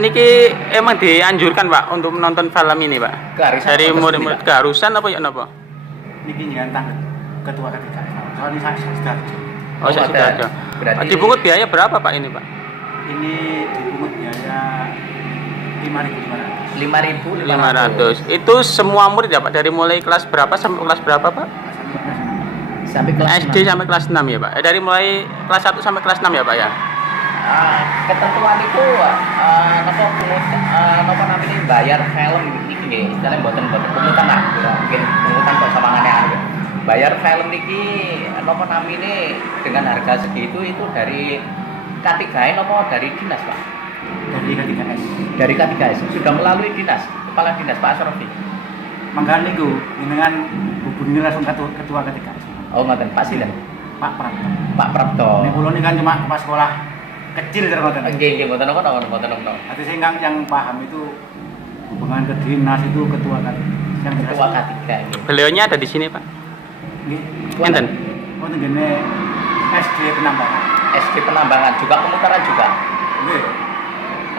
niki emang dianjurkan Pak untuk menonton film ini Pak? Keharusan Dari apa murid-murid Pak? keharusan apa ya apa? Niki nyantang ketua ketiga. Soalnya saya sudah. Oh, saya sudah ada. Berarti Dipungut biaya berapa Pak ini Pak? Ini dipungut biaya 5.500. 5.500 Itu semua murid ya Pak? Dari mulai kelas berapa sampai kelas berapa Pak? sampai kelas SD sampai kelas 6 ya Pak? Dari mulai kelas 1 sampai kelas 6 ya Pak ya? ketentuan itu napa namanya bayar film niki nggih istilahnya mboten pungutan lah mungkin pungutan kok sawangane anu bayar film niki napa namanya dengan harga segitu itu dari K3S napa dari dinas Pak Dari K3S. dari K3S sudah melalui dinas kepala dinas Pak Asrofi Mangga niku jenengan hubungi langsung ketua K3S. oh ngoten Pak Silen Pak Prapto. Pak Prapto Nek kula ini kan cuma pas sekolah kecil terngoten. nggih mboten napa mboten napa Nanti saya yang paham itu hubungan ke dinas itu ketua K3S. Yang jelas ketua K3 nggih Beliaunya ada di sini Pak? nggih. Enten? Oh tenggene SD Penambangan. SD Penambangan juga pemutaran juga Nggih.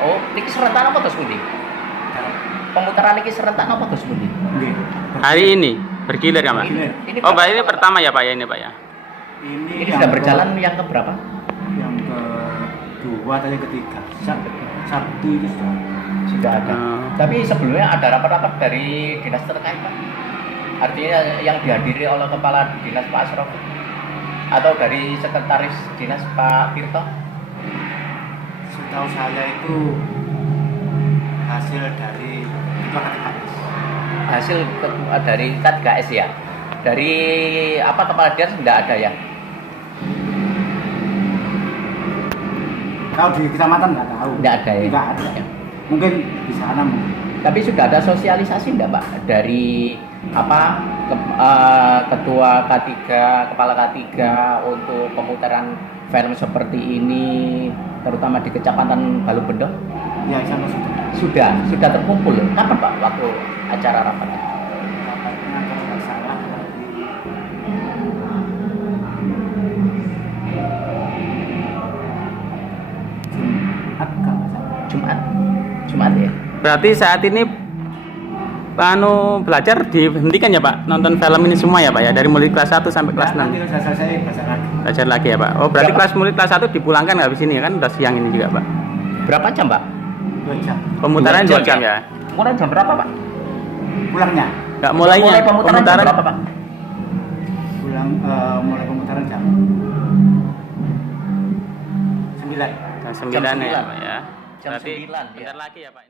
oh niki serentak apa terus pundi pemutaran niki serentak apa terus pundi Nggih. Hari ini bergilir kan Pak? Ini Oh Pak ini pertama ya Pak ya ini Pak ya? ini yang sudah berjalan yang keberapa yang kedua atau yang ketiga. Sabtu itu sudah. sudah ada tapi sebelumnya ada rapat-rapat dari dinas terkait Pak artinya yang dihadiri oleh kepala dinas Pak Asrof atau dari sekretaris dinas Pak Tirto Setahu saya itu hasil dari ketua K3S. hasil dari K3S ya dari apa kepala dinas tidak ada ya Kalau di kecamatan nggak tahu. tidak ada ya Nggak ada. Mungkin di sana mungkin. tapi sudah ada sosialisasi enggak Pak dari apa ketua K3 kepala K3 untuk pemutaran film seperti ini terutama di Kecamatan Balubendo Ya sana sudah. sudah terkumpul kapan Pak waktu acara rapatnya Rapatnya kalau nggak salah Jumat Jumat ya Berarti saat ini belajar dihentikan ya Pak? Nonton film ini semua ya Pak ya? Dari mulai kelas 1 sampai kelas 6? Nanti kalau saya selesai belajar lagi. Belajar lagi ya Pak? Oh berarti Berapa? mulai kelas 1 dipulangkan nggak habis ini ya kan? Udah siang ini juga Pak? berapa jam Pak 2 jam. Pemutaran 2 jam ya? pemutaran jam berapa Pak Pulangnya Nggak mulainya? mulai pemutaran jam berapa Pak pulang mulai pemutaran jam 9. Jam 9 ya Pak ya? Jam Berarti 9, ya. bentar lagi ya Pak?